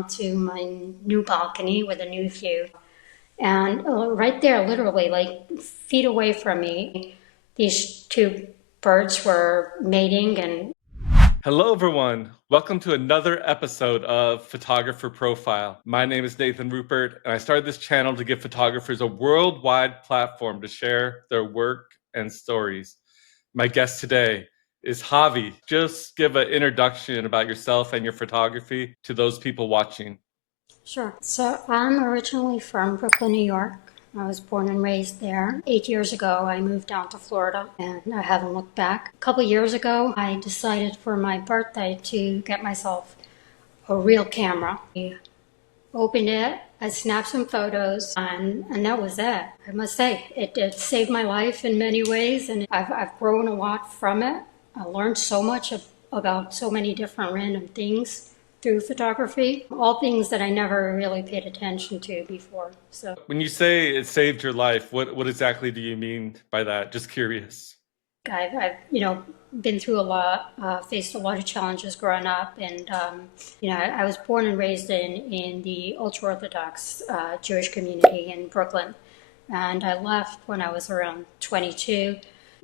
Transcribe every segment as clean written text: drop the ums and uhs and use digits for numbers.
onto my new balcony with a new view. And right there, literally, like feet away from me, these two birds were mating. And Hello, everyone. Welcome to another episode of Photographer Profile. My name is Nathan Rupert, and I started this channel to give photographers a worldwide platform to share their work and stories. My guest today is Chavie. Just give an introduction about yourself and your photography to those people watching. sure. So I'm originally from Brooklyn, New York. I was born and raised there. 8 years ago, I moved down to Florida, and I haven't looked back. A couple years ago, I decided for my birthday to get myself a real camera. I opened it, I snapped some photos, and that was it. I must say, it saved my life in many ways, and I've grown a lot from it. I learned so much about so many different random things through photography, all things that I never really paid attention to before. So When you say it saved your life, what exactly do you mean by that? Just curious. I've been through a lot, faced a lot of challenges growing up, and I was born and raised in the ultra Orthodox Jewish community in Brooklyn, and I left when I was around 22.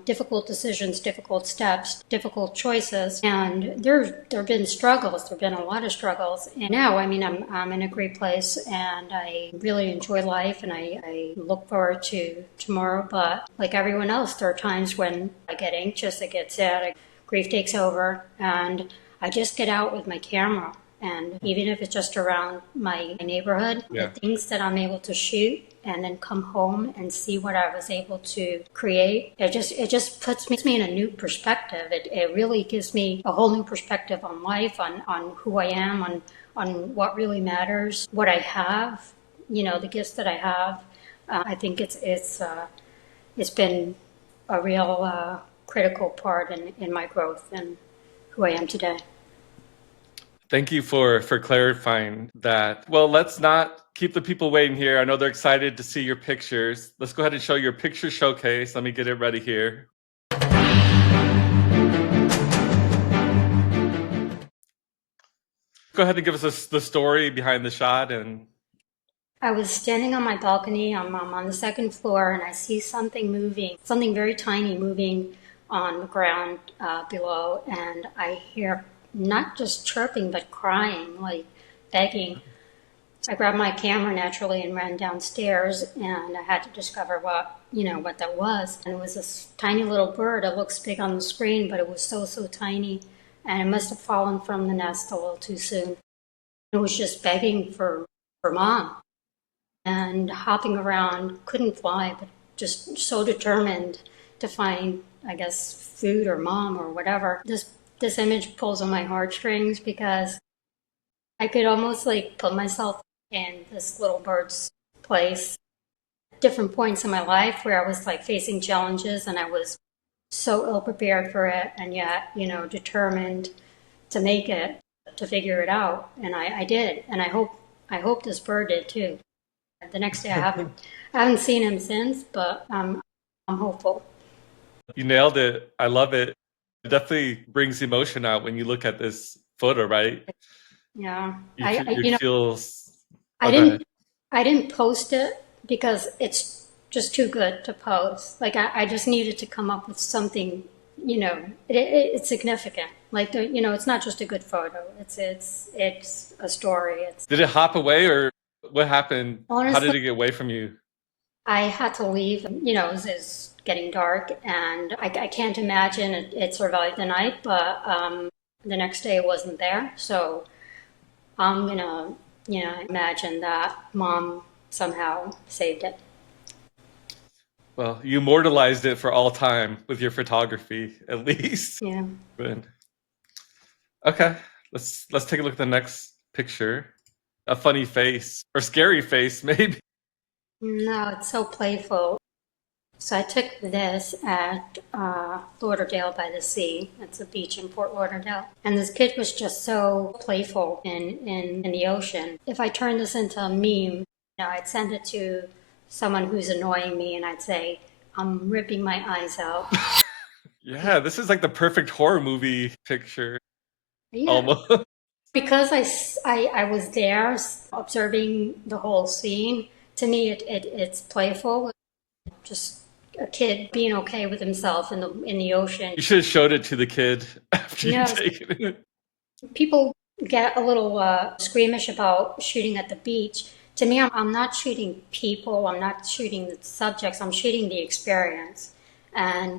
Difficult decisions, difficult steps, difficult choices, and there've been struggles. There've been a lot of struggles, and now I mean I'm in a great place, and I really enjoy life, and I look forward to tomorrow. But like everyone else, there are times when I get anxious, I get sad, grief takes over, and I just get out with my camera. And even if it's just around my neighborhood, the Yeah. things that I'm able to shoot and then come home and see what I was able to create, it just puts me in a new perspective. It really gives me a whole new perspective on life, on who I am, on what really matters, what I have, the gifts that I have. I think it's been a real critical part in my growth and who I am today. Thank you for clarifying that. Well, let's not keep the people waiting here. I know they're excited to see your pictures. Let's go ahead and show your picture showcase. Let me get it ready here. Go ahead and give us the story behind the shot. And I was standing on my balcony. I'm on the second floor, and I see something moving, something very tiny moving on the ground below. And I hear not just chirping, but crying, like begging. So I grabbed my camera naturally and ran downstairs, and I had to discover what that was. And it was this tiny little bird. It looks big on the screen, but it was so tiny, and it must have fallen from the nest a little too soon. It was just begging for mom and hopping around, couldn't fly, but just so determined to find, I guess, food or mom or whatever. This image pulls on my heartstrings because I could almost like put myself in this little bird's place. Different points in my life where I was like facing challenges and I was so ill prepared for it, and yet, determined to make it, to figure it out. And I did, and I hope this bird did too. The next day, I haven't seen him since, but I'm hopeful. you nailed it. I love it. It definitely brings emotion out when you look at this photo, right? Yeah, You feel, you I oh, go didn't ahead. I didn't post it because it's just too good to post. Like I just needed to come up with something, it's significant. Like it's not just a good photo. It's a story. It's Did it hop away or what happened? How honestly, did it get away from you? I had to leave. It's getting dark, and I can't imagine it survived the night. But the next day it wasn't there, so I'm gonna, imagine that mom somehow saved it. Well, you immortalized it for all time with your photography, at least. Yeah. Good. Okay, let's take a look at the next picture. A funny face or scary face, maybe. No, it's so playful. So I took this at Lauderdale by the Sea. It's a beach in Fort Lauderdale. And this kid was just so playful in the ocean. If I turned this into a meme, I'd send it to someone who's annoying me and I'd say, I'm ripping my eyes out. Yeah, this is like the perfect horror movie picture, Yeah, almost. Because I was there observing the whole scene, to me it's playful, just a kid being okay with himself in the ocean. You should have showed it to the kid after You you know, taken it. people get a little squeamish about shooting at the beach. To me, I'm not shooting people, I'm not shooting the subjects, I'm shooting the experience. And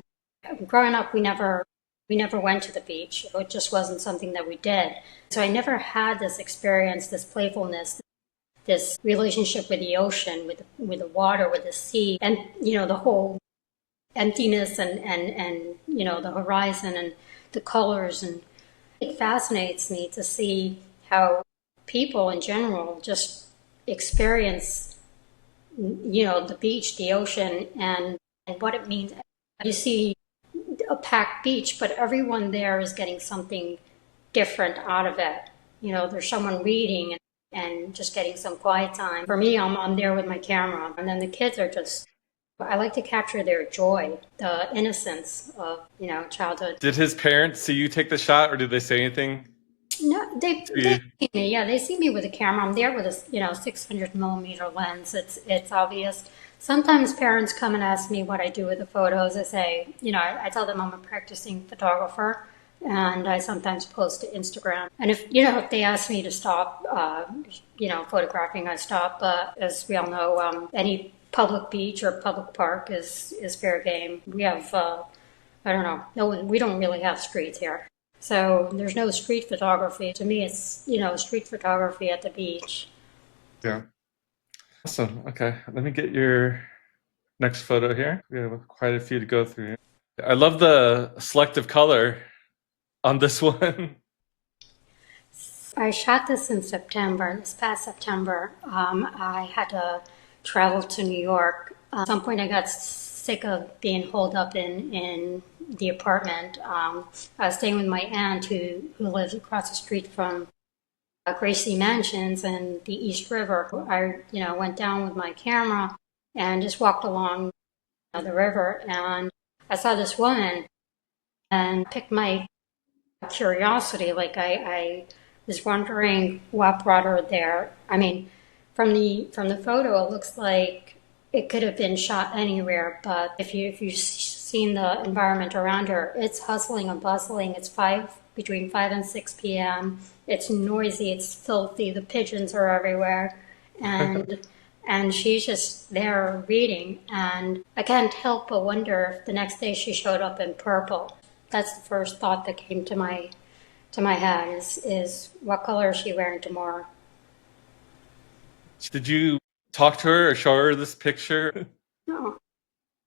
growing up, we never went to the beach. It just wasn't something that we did. So I never had this experience, this playfulness, this relationship with the ocean, with the water, with the sea, and the whole emptiness and the horizon and the colors. And it fascinates me to see how people in general just experience the beach, the ocean, and what it means. You see a packed beach, but everyone there is getting something different out of it. There's someone reading and just getting some quiet time. For me, I'm there with my camera, and then the kids are just. I like to capture their joy, the innocence of childhood. Did his parents see you take the shot, or did they say anything No, they to they you? see me. Yeah, they see me with a camera. I'm there with a 600 millimeter lens. It's obvious. Sometimes parents come and ask me what I do with the photos. I say, I tell them I'm a practicing photographer, and I sometimes post to Instagram. And if they ask me to stop, photographing, I stop. But as we all know, any public beach or public park is fair game. We have, I don't know, no one. We don't really have streets here. So there's no street photography. To me, it's, street photography at the beach. Yeah. Awesome. Okay. Let me get your next photo here. We have quite a few to go through. I love the selective color on this one. I shot this in September, this past September. I had to travel to New York. At some point, I got sick of being holed up in the apartment. I was staying with my aunt who lives across the street from Gracie Mansions and the East River. I, went down with my camera and just walked along the river, and I saw this woman and picked my curiosity. Like I was wondering what brought her there. I mean, from the photo, it looks like it could have been shot anywhere. But if you've seen the environment around her, it's hustling and bustling. It's between 5 and 6 p.m. It's noisy. It's filthy. The pigeons are everywhere, and and she's just there reading. And I can't help but wonder if the next day she showed up in purple. That's the first thought that came to my head is what color is she wearing tomorrow? Did you talk to her or show her this picture? No,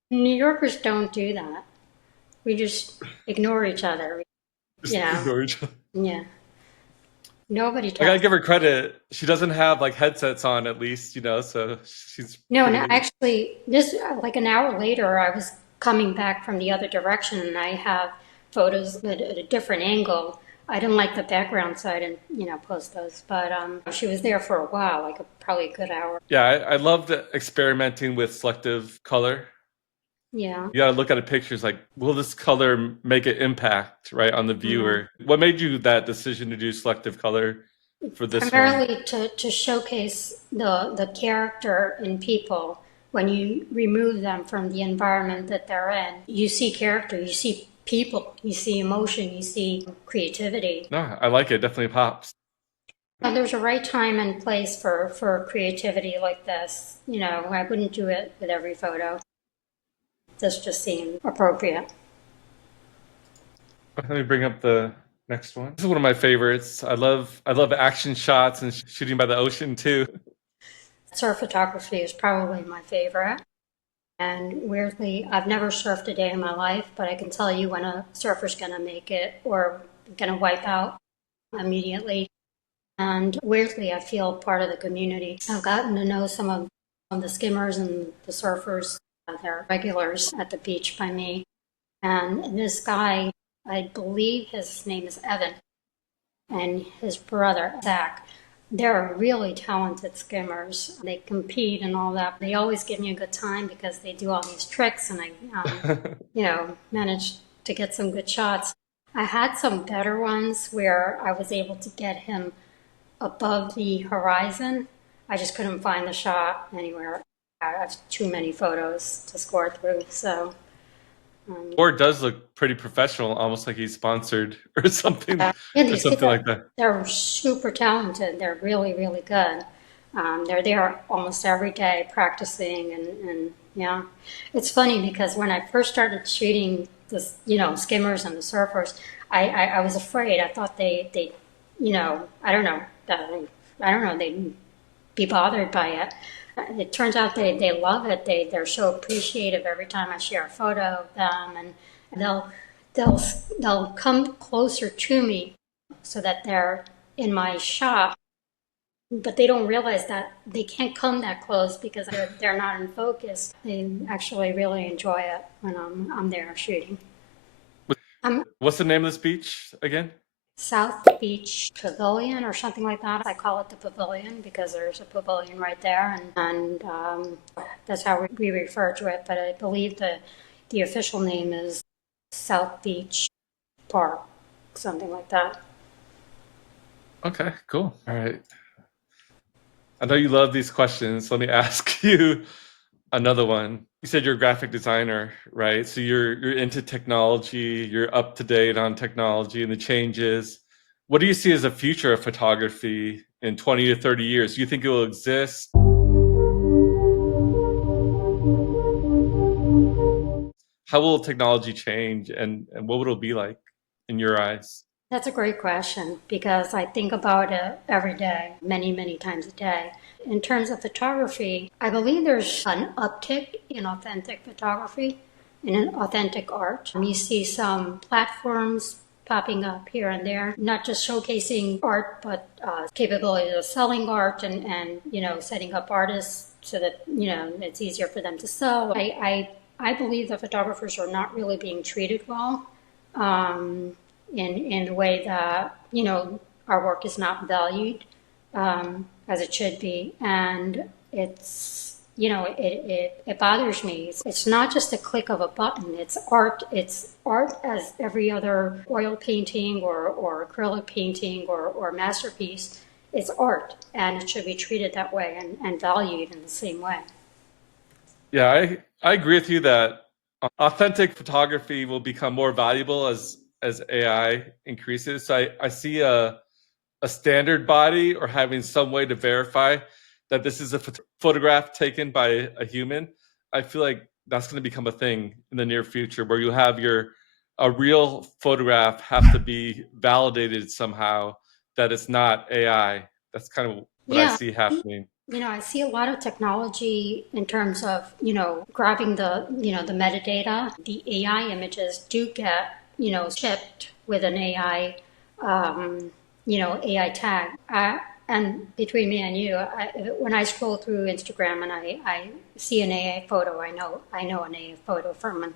New Yorkers don't do that. We just ignore each other. Just You know, ignore each other. yeah. Nobody I gotta talks. give her credit. She doesn't have like headsets on, at least, so she's No, no, pretty. actually, this like an hour later, I was coming back from the other direction, and I have photos at a different angle. I didn't like the background, so I didn't, post those. But she was there for a while, like probably a good hour. Yeah, I love experimenting with selective color. Yeah, You gotta look at a picture. It's like, will this color make an impact, right, on the yeah. viewer? What made you that decision to do selective color for this one? Primarily to showcase the character in people. When you remove them from the environment that they're in, you see character, you see people, you see emotion, you see creativity. No, I like it. Definitely pops. There's a right time and place for creativity like this. I wouldn't do it with every photo. This just seemed appropriate. Let me bring up the next one. This is one of my favorites. I love action shots and shooting by the ocean too. Surf photography is probably my favorite. And weirdly, I've never surfed a day in my life, but I can tell you when a surfer's going to make it or going to wipe out immediately. And weirdly, I feel part of the community. I've gotten to know some of the skimmers and the surfers. They're regulars at the beach by me. And this guy, I believe his name is Evan, and his brother, Zach. They're really talented skimmers. They compete and all that. They always give me a good time because they do all these tricks, and I, manage to get some good shots. I had some better ones where I was able to get him above the horizon. I just couldn't find the shot anywhere. I have too many photos to score through. So, Or it does look pretty professional, almost like he's sponsored yeah, or these kids something are like that. they're super talented. They're really, really good. They're there almost every day practicing, and yeah, it's funny because when I first started shooting this, skimmers and the surfers, I was afraid. I thought they, I don't know, I don't know, they'd be bothered by it. It turns out they love it. They're so appreciative every time I share a photo of them, and they'll they'll they'll come closer to me so that they're in my shot, but they don't realize that they can't come that close because they're not in focus. They actually really enjoy it when I'm there shooting. I'm What's the name of this beach again? South Beach Pavilion or something like that. I call it the Pavilion because there's a pavilion right there, and that's how we refer to it. But I believe the official name is South Beach Park, something like that. Okay, cool. All right. I know you love these questions. Let me ask you another one. You said you're a graphic designer, right? So you're into technology, you're up to date on technology and the changes. What do you see as the future of photography in 20 to 30 years? Do you think it will exist? How will technology change and what will it be like in your eyes? That's a great question because I think about it every day, many, many times a day. In terms of photography, I believe there's an uptick in authentic photography, in authentic art. You see some platforms popping up here and there, not just showcasing art, but capability of selling art and setting up artists so that it's easier for them to sell. I believe that photographers are not really being treated well. Um, in the way that our work is not valued as it should be, and it bothers me. It's not just a click of a button. It's art. It's art as every other oil painting or acrylic painting or masterpiece. It's art, and it should be treated that way and valued in the same way. Yeah, I agree with you that authentic photography will become more valuable as AI increases. So I see a standard body or having some way to verify that this is a photograph taken by a human. I feel like that's going to become a thing in the near future where you have your a real photograph have to be validated somehow that it's not AI. That's kind of what I Yeah, see happening. I see a lot of technology in terms of, grabbing the metadata. The AI images do get, shipped with an AI, AI tag. And between me and you, when I scroll through Instagram and I see an AI photo, I know an AI photo from an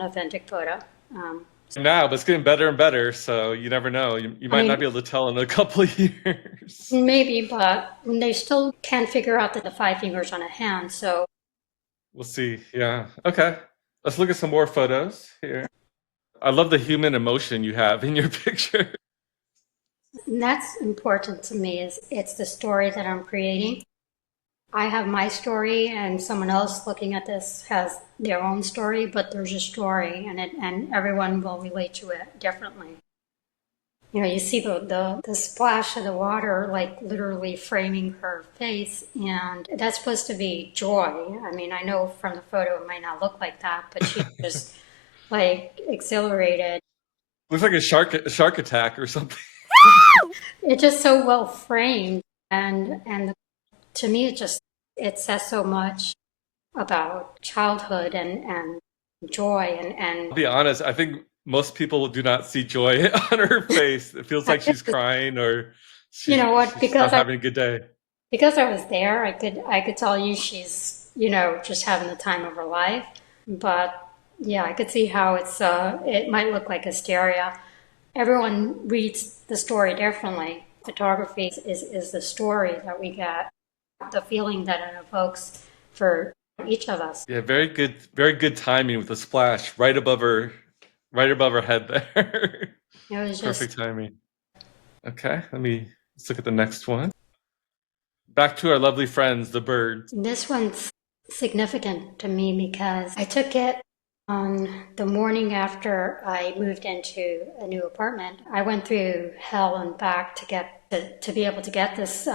authentic photo. Um, Now, but it's getting better and better, so you never know. You I might not mean, be able to tell in a couple of years. maybe, but they still can't figure out the five fingers on a hand. So We'll see. Yeah. Okay. Let's look at some more photos here. I love the human emotion you have in your picture. that's important to me is it's the story that I'm creating. I have my story and someone else looking at this has their own story, but there's a story and everyone will relate to it differently. You see the splash of the water like literally framing her face, and that's supposed to be joy. I mean, I know from the photo it might not look like that, but she's just like exhilarated. Looks like a shark attack or something. It's just so well framed, and to me it says so much about childhood and joy and I'll be honest, I think most people do not see joy on her face. It feels like she's crying or you know what, she's not because I having a good day. because I was there, I could tell you she's just having the time of her life. But yeah, I could see how it might look like hysteria. Everyone reads the story differently. Photography is the story that we get, the feeling that it evokes for each of us. Yeah, very good timing with the splash right above her head there. It was just, Perfect timing. Okay, let's look at the next one. Back to our lovely friends, the birds. this one's significant to me because I took it on the morning after I moved into a new apartment. I went through hell and back to be able to get this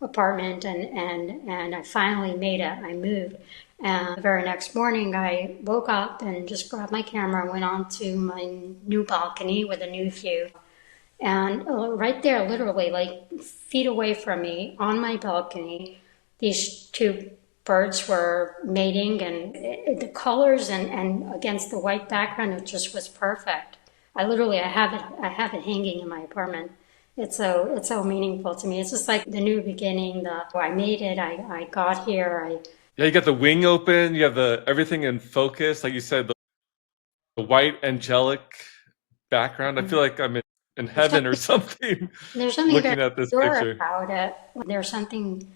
apartment, and I finally made it. I moved. And the very next morning, I woke up and just grabbed my camera and went on to my new balcony with a new view. And right there, literally, like feet away from me on my balcony, these two birds were mating, and the colors and against the white background, it just was perfect. I have it hanging in my apartment. It's so meaningful to me. It's just like the new beginning. I made it. I got here. Yeah, you got the wing open. You have the everything in focus, like you said, the white angelic background. I feel like I'm in there's heaven or something something there's something very looking at this pure picture. about it. There's something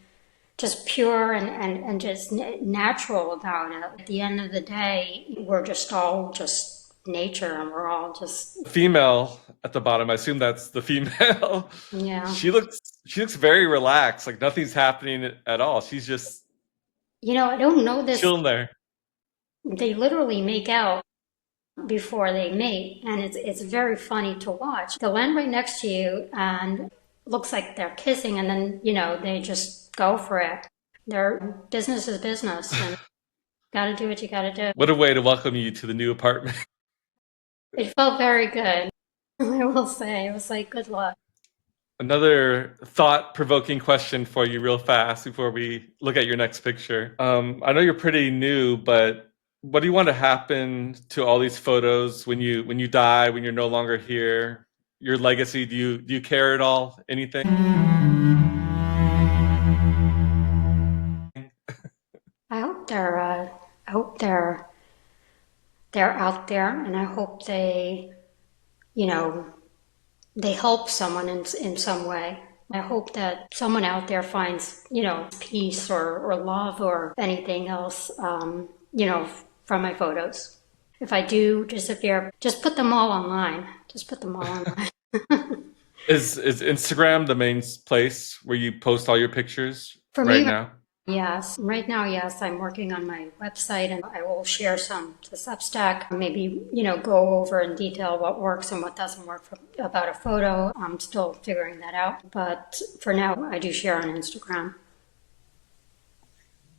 just pure and just natural about it. At the end of the day, we're just all just nature, and we're all just, Female at the bottom. I assume that's the female. yeah. She looks very relaxed, like nothing's happening at all. She's just I don't know this. chilling there. They literally make out before they mate, and it's very funny to watch. They'll land right next to you, and looks like they're kissing, and then they just go for it. Their business is business, and gotta do what you gotta do. What a way to welcome you to the new apartment. It felt very good. I will say, it was like good luck. Another thought-provoking question for you real fast before we look at your next picture. I know you're pretty new, but what do you want to happen to all these photos when you die, when you're no longer here? Your legacy, do you care at all? Anything? I hope I hope they're out there, and I hope you know, they help someone in some way. I hope that someone out there finds, peace or love or anything else, from my photos. If I do disappear, just put them all online. Just put them all online. Is Instagram the main place where you post all your pictures For right me, now? yes. Right now, yes, I'm working on my website, and I will share some to Substack. Maybe, go over in detail what works and what doesn't work about a photo. I'm still figuring that out. But for now, I do share on Instagram.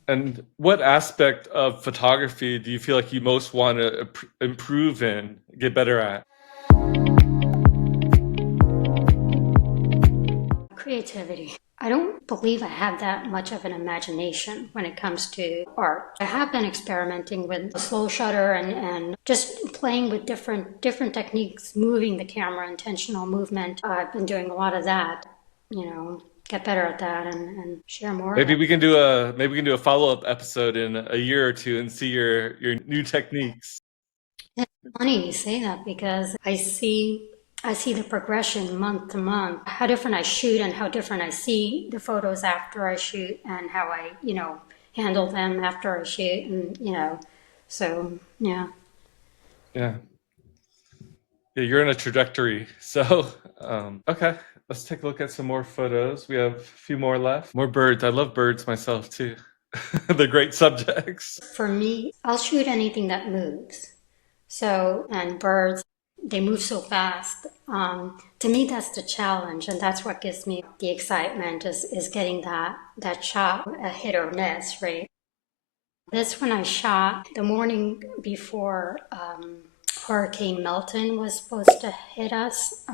And what aspect of photography do you feel like you most want to improve in, get better at? Creativity. I don't believe I have that much of an imagination when it comes to art. I have been experimenting with the slow shutter and just playing with different techniques, moving the camera, intentional movement. I've been doing a lot of that, get better at that and share more of Maybe it. we can do a follow-up episode in a year or two and see your new techniques. It's funny you say that because I see the progression month to month, how different I shoot and how different I see the photos after I shoot and how I, handle them after I shoot and, so yeah. Yeah. Yeah, you're in a trajectory. So, okay, let's take a look at some more photos. We have a few more left. More birds. I love birds myself too. They're great subjects. For me, I'll shoot anything that moves. So, and birds, they move so fast. To me, that's the challenge, and that's what gives me the excitement is getting that shot, a hit or miss, right? This one I shot the morning before Hurricane Milton was supposed to hit us.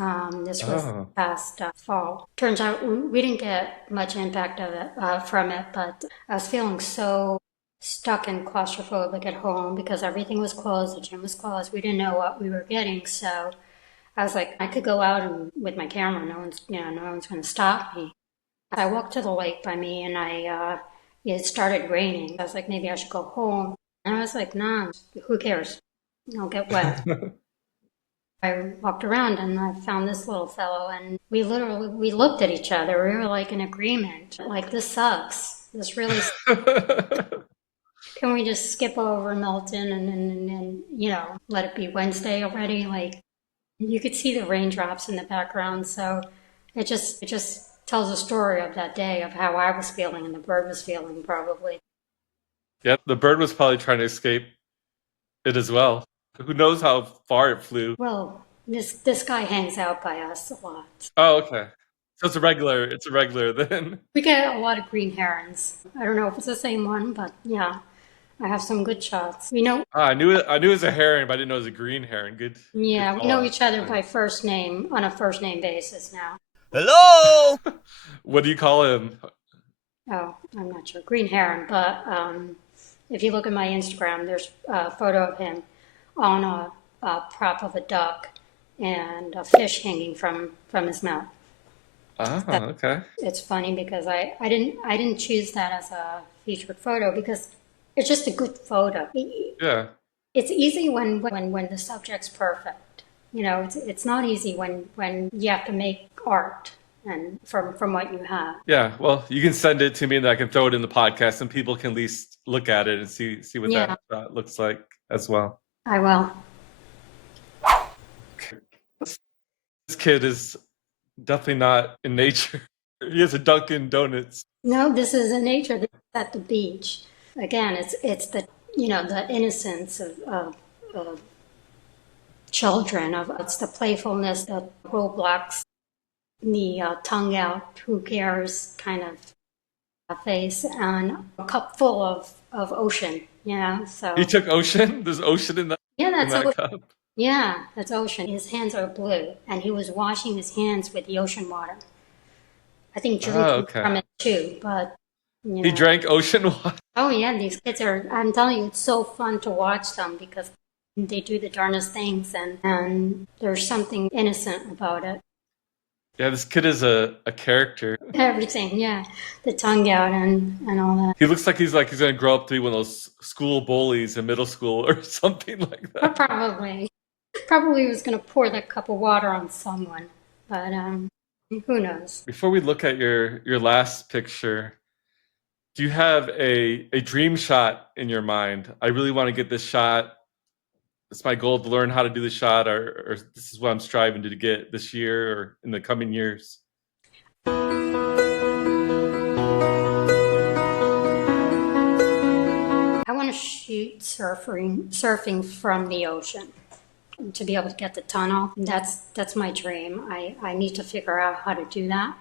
This was Oh, past fall. Turns out we didn't get much impact of it from it, but I was feeling so stuck and claustrophobic at home because everything was closed, the gym was closed. We didn't know what we were getting, so I was like, I could go out and with my camera. No one's going to stop me. I walked to the lake by me, and it started raining. I was like, maybe I should go home. And I was like, nah, who cares? I'll get wet. I walked around and I found this little fellow, and we looked at each other. We were like in agreement. Like, this sucks. This really sucks. Can we just skip over Milton and let it be Wednesday already? Like you could see the raindrops in the background, so it just tells a story of that day of how I was feeling and the bird was feeling probably. Yep, the bird was probably trying to escape it as well. Who knows how far it flew? Well, this guy hangs out by us a lot. Oh, okay. So it's a regular. It's a regular then. We get a lot of green herons. I don't know if it's the same one, but yeah, I have some good shots. We know, I knew it. I knew it was a heron, but I didn't know it was a green heron. Good yeah, we call know out. each other by first name on a first name basis now. Hello? What do you call him? Oh, I'm not sure. Green Heron, but if you look at my Instagram, there's a photo of him on a prop of a duck and a fish hanging from his mouth. Oh, That, okay. it's funny because I didn't choose that as a featured photo because it's just a good photo. Yeah. It's easy when the subject's perfect. It's not easy when you have to make art and from what you have. Yeah. Well, you can send it to me, and I can throw it in the podcast, and people can at least look at it and see what Yeah, that looks like as well. I will. This kid is definitely not in nature. He has a Dunkin' Donuts. No, this is in nature. This is at the beach. Again, it's the the innocence of children. Of it's the playfulness, the roadblocks, the tongue out, who cares kind of face, and a cup full of ocean. He So took ocean. There's ocean in that yeah, in that's that cup. yeah, that's ocean. His hands are blue, and he was washing his hands with the ocean water. I think Oh, drinking okay. from it too, but you He know. drank ocean water. Oh yeah, these kids are, I'm telling you, it's so fun to watch them because they do the darndest things and there's something innocent about it. Yeah, this kid is a character. Everything, yeah. The tongue out and all that. He looks like he's gonna grow up to be one of those school bullies in middle school or something like But that. probably was going to pour that cup of water on someone. But who knows? Before we look at your last picture, do you have a dream shot in your mind? I really want to get this shot. It's my goal to learn how to do the shot, or this is what I'm striving to get this year or in the coming years. I want to shoot surfing from the ocean. To be able to get the tunnel, that's my dream. I need to figure out how to do that.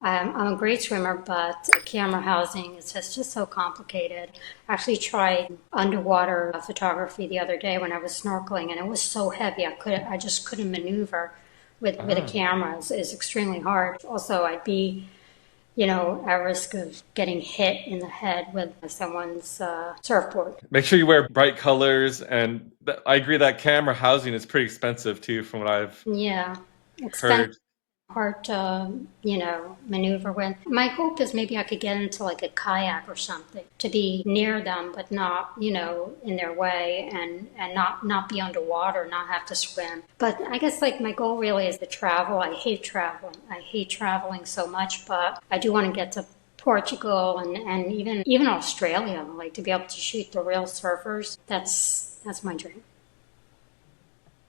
I'm a great swimmer, but the camera housing is just so complicated. I actually tried underwater photography the other day when I was snorkeling, and it was so heavy I just couldn't maneuver with a Ah. camera. It's extremely hard. Also, I'd be at risk of getting hit in the head with someone's surfboard. Make sure you wear bright colors, and I agree that camera housing is pretty expensive too, from what I've Yeah, expensive. heard. Hard to, maneuver with. My hope is maybe I could get into like a kayak or something to be near them, but not, in their way and not be underwater, not have to swim. But I guess like my goal really is to travel. I hate traveling. I hate traveling so much, but I do want to get to Portugal and even Australia, like to be able to shoot the real surfers. That's my dream.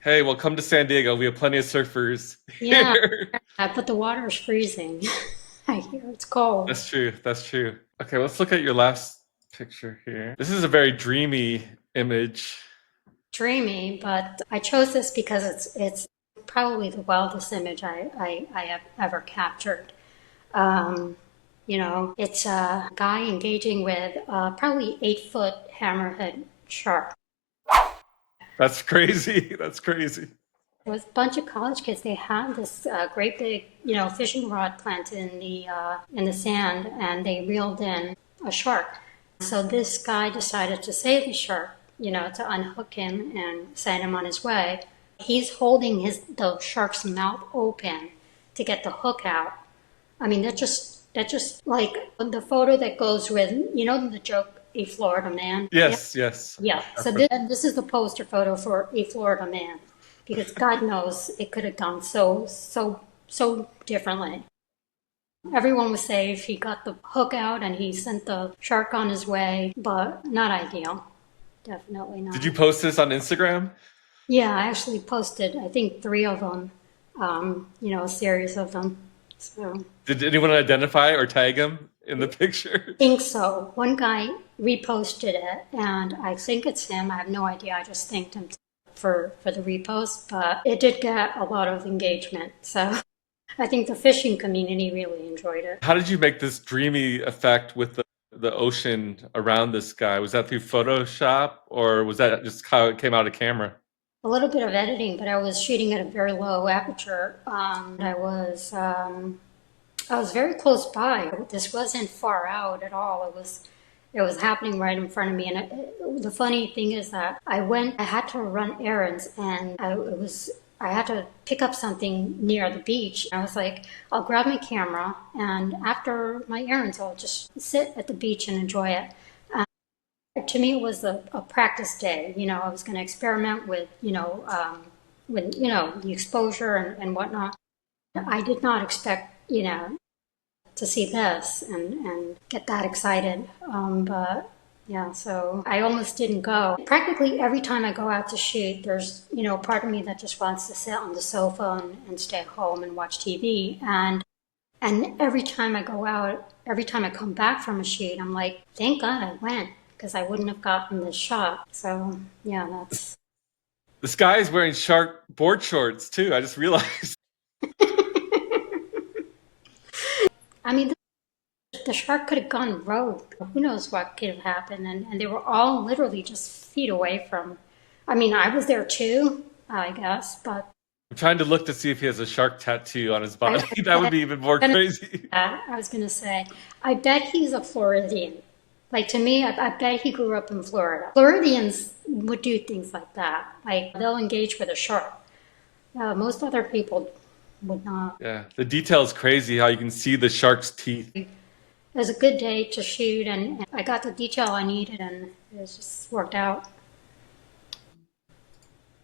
Hey, well, come to San Diego. We have plenty of surfers Yeah, here. but the water is freezing. I hear it's cold. That's true. That's true. Okay, let's look at your last picture here. This is a very dreamy image. Dreamy, but I chose this because it's probably the wildest image I have ever captured. It's a guy engaging with probably 8 foot hammerhead shark. That's crazy. That's crazy. There was a bunch of college kids. They had this great big, fishing rod planted in the sand, and they reeled in a shark. So this guy decided to save the shark, to unhook him and send him on his way. He's holding the shark's mouth open to get the hook out. I mean, that just like the photo that goes with, the joke, A Florida Man. Yes, yes. Yeah, so this is the poster photo for A Florida Man, because God knows it could have gone so differently. Everyone was safe. He got the hook out and he sent the shark on his way, but not ideal. Definitely Did you not. post this on Instagram? Yeah, I actually posted, I think, three of them, a series of them. So Did anyone identify or tag him in the picture? think so. One guy reposted it, and I think it's him. I have no idea. I just thanked him for the repost, but it did get a lot of engagement. So I think the fishing community really enjoyed it. How did you make this dreamy effect with the ocean around this guy? Was that through Photoshop or was that just how it came out of camera? A little bit of editing, but I was shooting at a very low aperture. I was very close by. This wasn't far out at all. It was happening right in front of me. And the funny thing is that I had to run errands, and I had to pick up something near the beach. I was like, I'll grab my camera, and after my errands, I'll just sit at the beach and enjoy it. To me, it was a practice day. I was going to experiment with, the exposure and whatnot. I did not expect, to see this and get that excited. But yeah, so I almost didn't go. Practically every time I go out to shoot, there's, part of me that just wants to sit on the sofa and stay home and watch TV. And every time I go out, every time I come back from a shoot, I'm like, thank God I went because I wouldn't have gotten this shot. So yeah, that's. This guy is wearing shark board shorts too. I just realized. I mean, the shark could have gone rogue. Who knows what could have happened? And they were all literally just feet away from. I mean, I was there too, I guess, but. I'm trying to look to see if he has a shark tattoo on his body. I That would be even more crazy. I was going to say, I bet he's a Floridian. Like to me, I bet he grew up in Florida. Floridians would do things like that. Like they'll engage with a shark. Most other people would not. Yeah, the detail is crazy how you can see the shark's teeth. It was a good day to shoot, and I got the detail I needed, and it just worked out.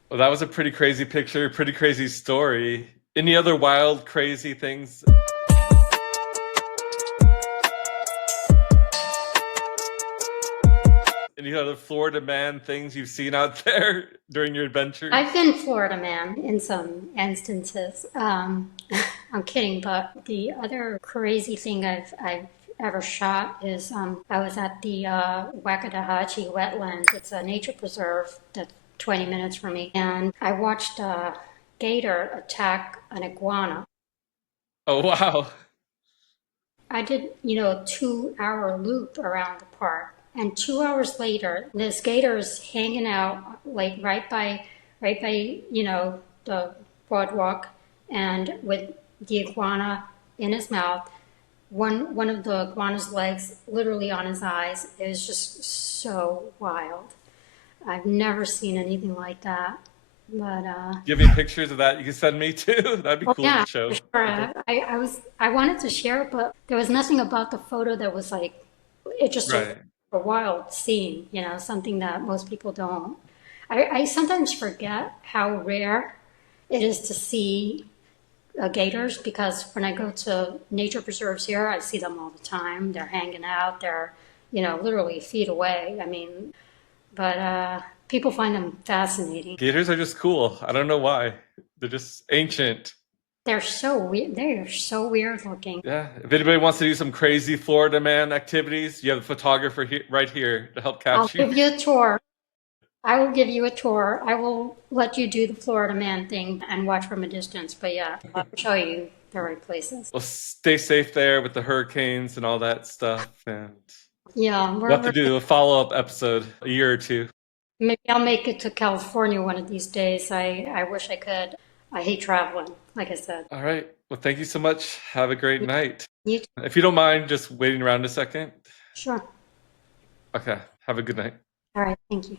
Well, that was a pretty crazy picture, pretty crazy story. Any other wild, crazy things? Any other Florida man things you've seen out there during your adventure? I've been Florida man in some instances. I'm kidding, but the other crazy thing I've ever shot is I was at the Wakatahatchee wetlands. It's a nature preserve that's 20 minutes from me, and I watched a gator attack an iguana. Oh, wow. I did, a 2 hour loop around the park. And 2 hours later, this gator is hanging out like right by, the boardwalk and with the iguana in his mouth. One of the iguana's legs literally on his eyes. It was just so wild. I've never seen anything like that. But Do you have any pictures of that you can send me too? That'd be cool yeah, to show. for sure. I wanted to share it, but there was nothing about the photo that was like it just looked Right. a wild scene, something that most people don't. I sometimes forget how rare it is to see gators because when I go to nature preserves here, I see them all the time. They're hanging out. They're, literally feet away. I mean, but people find them fascinating. Gators are just cool. I don't know why. They're just ancient. They're so weird. They're so weird looking. Yeah. If anybody wants to do some crazy Florida man activities, you have a photographer right here to help I'll capture you. give you a tour. I will give you a tour. I will let you do the Florida man thing and watch from a distance. But yeah, I'll show you the right places. Well, stay safe there with the hurricanes and all that stuff. And Yeah, we'll have to do a follow-up episode a year or two. maybe I'll make it to California one of these days. I wish I could. I hate traveling, like I said. All right. Well, thank you so much. Have a great night. You too. If you don't mind just waiting around a second. Sure. Okay. Have a good night. All right. Thank you.